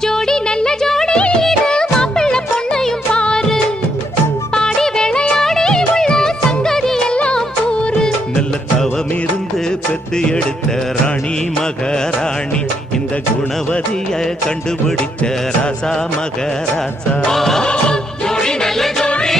ஜோடி நல்ல ஜோடி இது மாப்பிள்ளை பொண்ணையும் பாரு பாடி விளையாடி உள்ள சங்கதி எல்லாம் கூறு நல்ல தவம் இருந்து பெத்து எடுத்த ராணி மகாராணி இந்த குணவதிய கண்டுபிடிச்ச ராசா மகராசா ஜோடி நல்ல ஜோடி